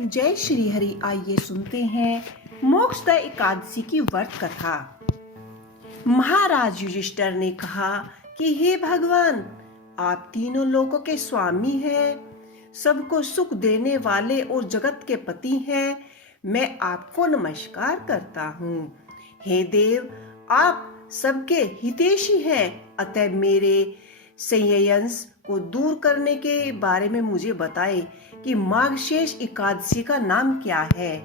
जय श्री हरि। आइए सुनते हैं मोक्षदा एकादशी की व्रत कथा। महाराज युधिष्ठिर ने कहा कि हे भगवान, आप तीनों लोकों के स्वामी हैं, सबको सुख देने वाले और जगत के पति हैं। मैं आपको नमस्कार करता हूँ। हे देव, आप सबके हितैषी हैं, अतः मेरे संशय को दूर करने के बारे में मुझे बताएं कि मार्गशीर्ष एकादशी का नाम क्या है।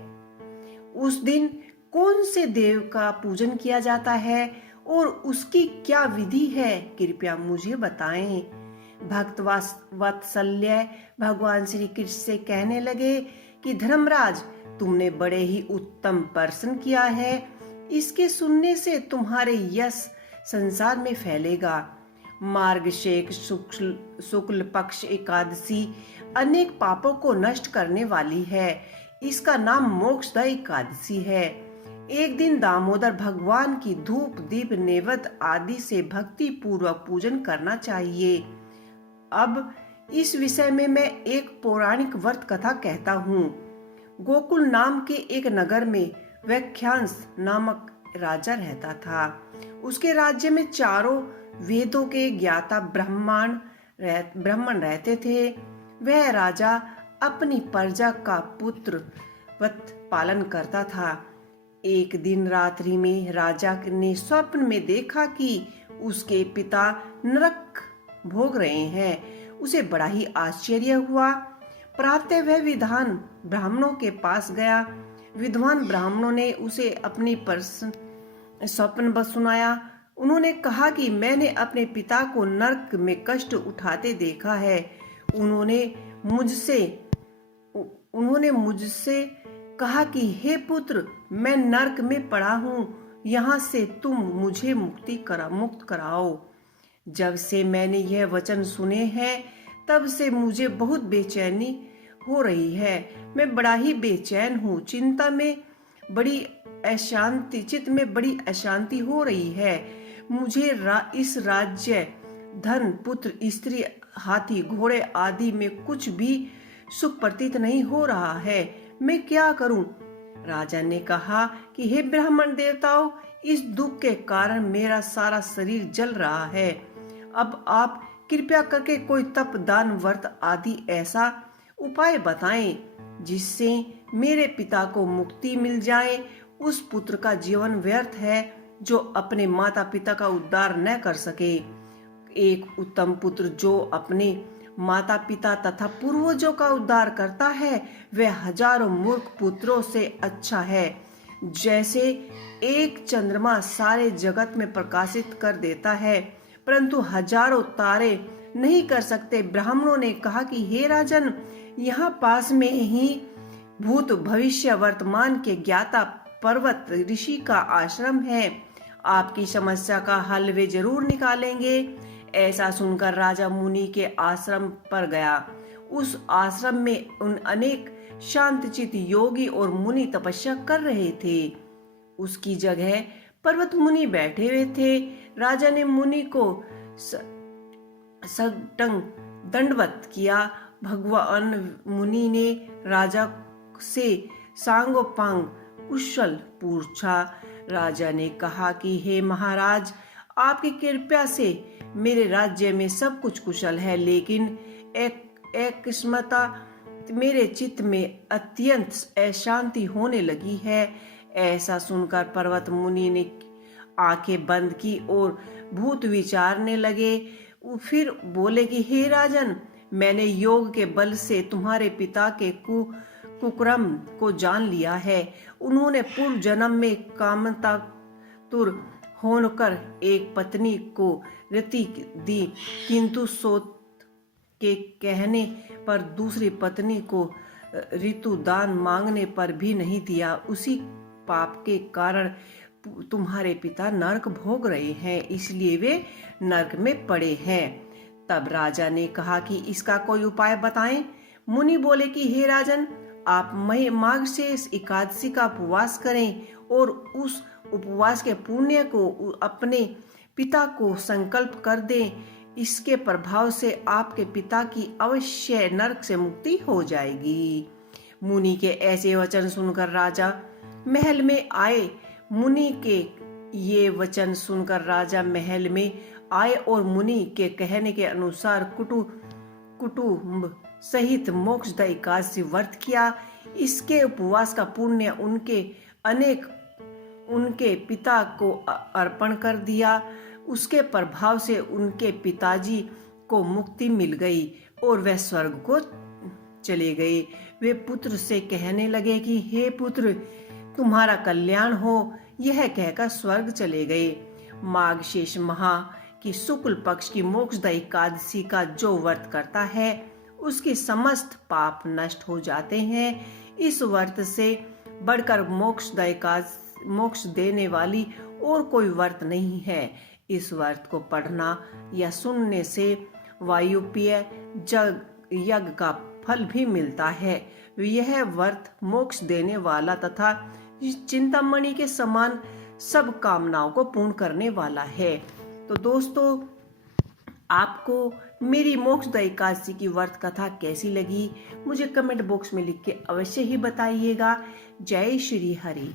उस दिन कौन से देव का पूजन किया जाता है और उसकी क्या विधि है, कृपया मुझे बताएं। भक्त वात्सल्य भगवान श्री कृष्ण से कहने लगे कि धर्मराज, तुमने बड़े ही उत्तम प्रश्न किया है। इसके सुनने से तुम्हारे यश संसार में फैलेगा। मार्गशीर्ष शुक्ल पक्ष एकादशी अनेक पापों को नष्ट करने वाली है। इसका नाम मोक्षदा एकादशी है। एक दिन दामोदर भगवान की धूप दीप नैवेद्य आदि से भक्ति पूर्वक पूजन करना चाहिए। अब इस विषय में मैं एक पौराणिक व्रत कथा कहता हूँ। गोकुल नाम के एक नगर में व्याख्यांस नामक राजा रहता था। उसके राज्य में चारों वेदों के ज्ञाता ब्राह्मण रहते थे। वह राजा अपनी प्रजा का पुत्र वत पालन करता था। एक दिन रात्रि में राजा ने स्वप्न में देखा कि उसके पिता नरक भोग रहे हैं। उसे बड़ा ही आश्चर्य हुआ। प्रातः वह विद्वान ब्राह्मणों के पास गया। विद्वान ब्राह्मणों ने उसे अपनी स्वप्न सुनाया। उन्होंने कहा कि मैंने अपने पिता को नरक में कष्ट उठाते देखा है। उन्होंने मुझसे कहा कि हे पुत्र, मैं नरक में पड़ा हूँ, यहाँ से तुम मुझे मुक्त कराओ। जब से मैंने यह वचन सुने हैं, तब से मुझे बहुत बेचैनी हो रही है। मैं बड़ा ही बेचैन हूँ। चित्त में बड़ी अशांति हो रही है। मुझे इस राज्य, धन, पुत्र, स्त्री, हाथी, घोड़े आदि में कुछ भी सुख प्रतीत नहीं हो रहा है। मैं क्या करूं? राजा ने कहा कि हे ब्राह्मण देवताओं, इस दुख के कारण मेरा सारा शरीर जल रहा है। अब आप कृपया करके कोई तप, दान, व्रत आदि ऐसा उपाय बताएं जिससे मेरे पिता को मुक्ति मिल जाए। उस पुत्र का जीवन व्यर्थ है जो अपने माता पिता का उद्धार न कर सके। एक उत्तम पुत्र जो अपने माता पिता तथा पूर्वजों का उद्धार करता है, वह हजारों मूर्ख पुत्रों से अच्छा है। जैसे एक चंद्रमा सारे जगत में प्रकाशित कर देता है, परंतु हजारों तारे नहीं कर सकते। ब्राह्मणों ने कहा कि हे राजन, यहाँ पास में ही भूत भविष्य वर्तमान के ज्ञाता पर्वत ऋषि का आश्रम है। आपकी समस्या का हल वे जरूर निकालेंगे। ऐसा सुनकर राजा मुनि के आश्रम पर गया। उस आश्रम में उन अनेक शांतचित्त योगी और मुनि तपस्या कर रहे थे। उसकी जगह पर्वत मुनि बैठे हुए थे। राजा ने मुनि को सटंग दंडवत किया। भगवान मुनि ने राजा से सांगोपांग कुशल पूछा। राजा ने कहा कि हे महाराज, आपकी कृपा से मेरे राज्य में सब कुछ कुशल है, लेकिन एक किस्मता मेरे चित्त में अत्यंत अशांति होने लगी है। ऐसा सुनकर पर्वत मुनि ने आंखें बंद की और भूत विचारने लगे। फिर बोले कि हे राजन, मैंने योग के बल से तुम्हारे पिता के कुकर्म को जान लिया है। उन्होंने पूर्व जन्म में कामतातुर होकर एक पत्नी को रति दी, किंतु सोत के कहने पर दूसरी पत्नी को ऋतु दान मांगने पर भी नहीं दिया। उसी पाप के कारण तुम्हारे पिता नरक भोग रहे हैं, इसलिए वे नरक में पड़े हैं। तब राजा ने कहा कि इसका कोई उपाय बताएं। मुनि बोले कि हे राजन, आप मार्गशीर्ष एकादशी का उपवास करें और उस उपवास के पुण्य को अपने पिता को संकल्प कर दें। इसके प्रभाव से आपके पिता की अवश्य नरक से मुक्ति हो जाएगी। मुनि के ऐसे वचन सुनकर राजा महल में आए। मुनि के ये वचन सुनकर राजा महल में आए और मुनि के कहने के अनुसार कुटुंब सहित मोक्षदा एकादशी व्रत किया। इसके उपवास का पुण्य उनके पिता को अर्पण कर दिया। उसके प्रभाव से उनके पिताजी को मुक्ति मिल गई और वह स्वर्ग को चले गए। वे पुत्र से कहने लगे कि हे पुत्र, तुम्हारा कल्याण हो। यह कहकर स्वर्ग चले गए। माघशेष माह की शुक्ल पक्ष की मोक्षदा एकादशी का जो व्रत करता है उसके समस्त पाप नष्ट हो जाते हैं। इस व्रत से बढ़कर मोक्ष देने वाली और कोई व्रत नहीं है। इस व्रत को पढ़ना या सुनने से वायुपेय यज्ञ का फल भी मिलता है। यह व्रत मोक्ष देने वाला तथा चिंतामणि के समान सब कामनाओं को पूर्ण करने वाला है। तो दोस्तों, आपको मेरी मोक्षदा एकादशी की व्रत कथा कैसी लगी मुझे कमेंट बॉक्स में लिख के अवश्य ही बताइएगा। जय श्री हरि।